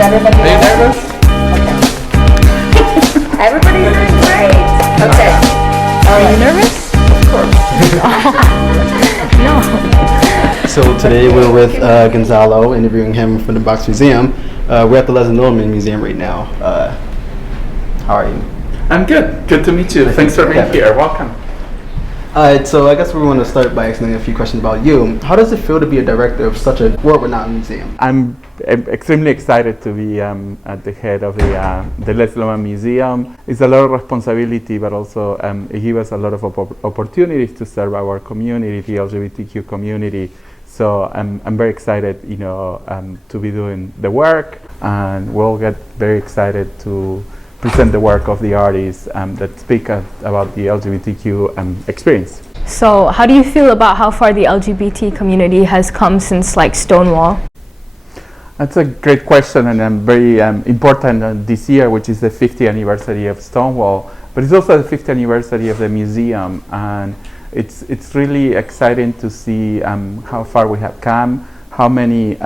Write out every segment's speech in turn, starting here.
everybody Are you nervous? Okay. Everybody's doing great. Okay. Are you nervous? Of course. No. So today we're with Gonzalo, interviewing him from the Bronx Museum. We're at the Leslie-Lohman Museum right now. How are you? I'm good. Good to meet you. Thanks for being here. Welcome. Alright, so I guess we want to start by asking a few questions about you. How does it feel to be a director of such a world-renowned museum? I'm extremely excited to be at the head of the Leslie-Lohman Museum. It's a lot of responsibility, but also it gives us a lot of opportunities to serve our community, the LGBTQ community. So I'm very excited, to be doing the work, and we'll get very excited to present the work of the artists that speak about the LGBTQ experience. So how do you feel about how far the LGBT community has come since like Stonewall? That's a great question, and very important this year, which is the 50th anniversary of Stonewall, but it's also the 50th anniversary of the museum, and it's really exciting to see how far we have come, how many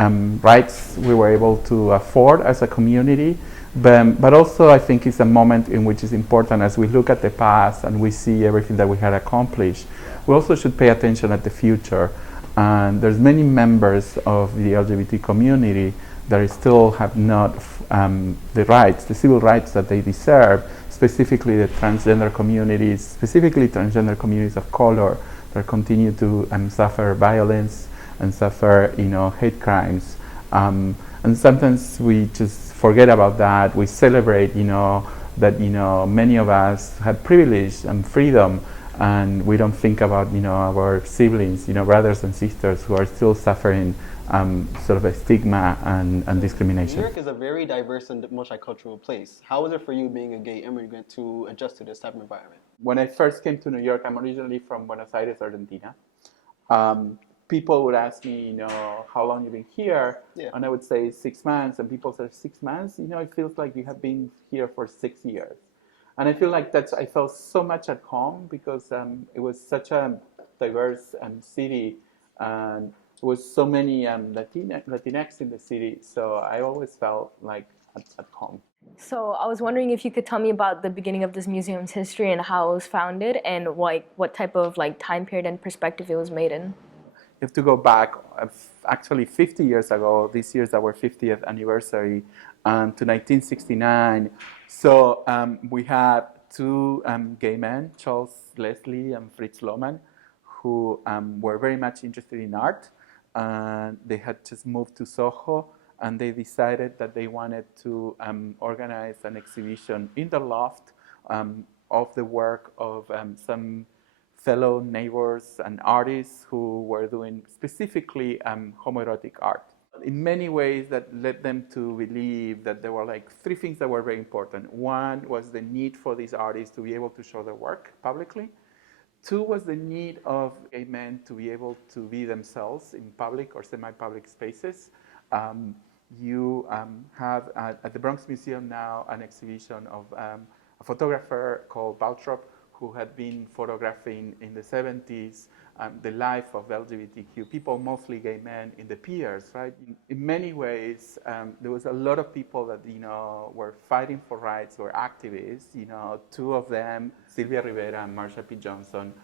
rights we were able to afford as a community. But also I think it's a moment in which it's important as we look at the past and we see everything that we had accomplished. We also should pay attention at the future. And there's many members of the LGBT community that still have not the rights, the civil rights that they deserve, specifically the transgender communities, specifically transgender communities of color that continue to suffer violence and suffer, hate crimes. And sometimes we just forget about that. We celebrate, that many of us have privilege and freedom, and we don't think about our siblings, brothers and sisters who are still suffering sort of a stigma and discrimination. New York is a very diverse and multicultural place. How was it for you being a gay immigrant to adjust to this type of environment? When I first came to New York, I'm originally from Buenos Aires, Argentina. People would ask me, how long you've been here, and I would say 6 months, and people say 6 months, it feels like you have been here for 6 years. And I feel like I felt so much at home because it was such a diverse city, and there was so many Latinx in the city, so I always felt like at home. So I was wondering if you could tell me about the beginning of this museum's history and how it was founded, and what type of time period and perspective it was made in. You have to go back, actually 50 years ago. This year's our 50th anniversary, to 1969. So we had two gay men, Charles Leslie and Fritz Lohman, who were very much interested in art. They had just moved to Soho, and they decided that they wanted to organize an exhibition in the loft of the work of some fellow neighbors and artists who were doing specifically homoerotic art. In many ways that led them to believe that there were three things that were very important. One was the need for these artists to be able to show their work publicly. Two was the need of gay men to be able to be themselves in public or semi-public spaces. You have at the Bronx Museum now an exhibition of a photographer called Baltrop, who had been photographing in the 70s the life of LGBTQ people, mostly gay men, in the piers, right? In many ways, there was a lot of people that, were fighting for rights, were activists. Two of them, Sylvia Rivera and Marsha P. Johnson,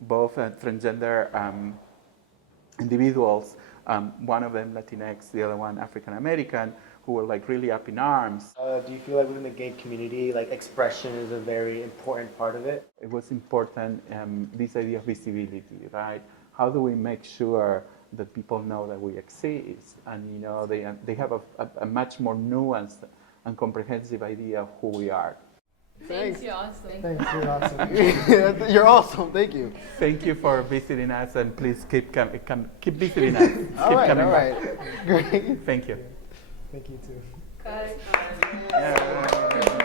both transgender individuals, one of them Latinx, the other one African American, who were really up in arms. Do you feel like within the gay community, expression is a very important part of it? It was important, this idea of visibility, right? How do we make sure that people know that we exist, and they have a much more nuanced and comprehensive idea of who we are. Thanks, you're awesome. Thanks, you're awesome. You're awesome, thank you. Thank you for visiting us, and please keep visiting us. All right, great. Thank you. Thank you too. Bye. Yeah.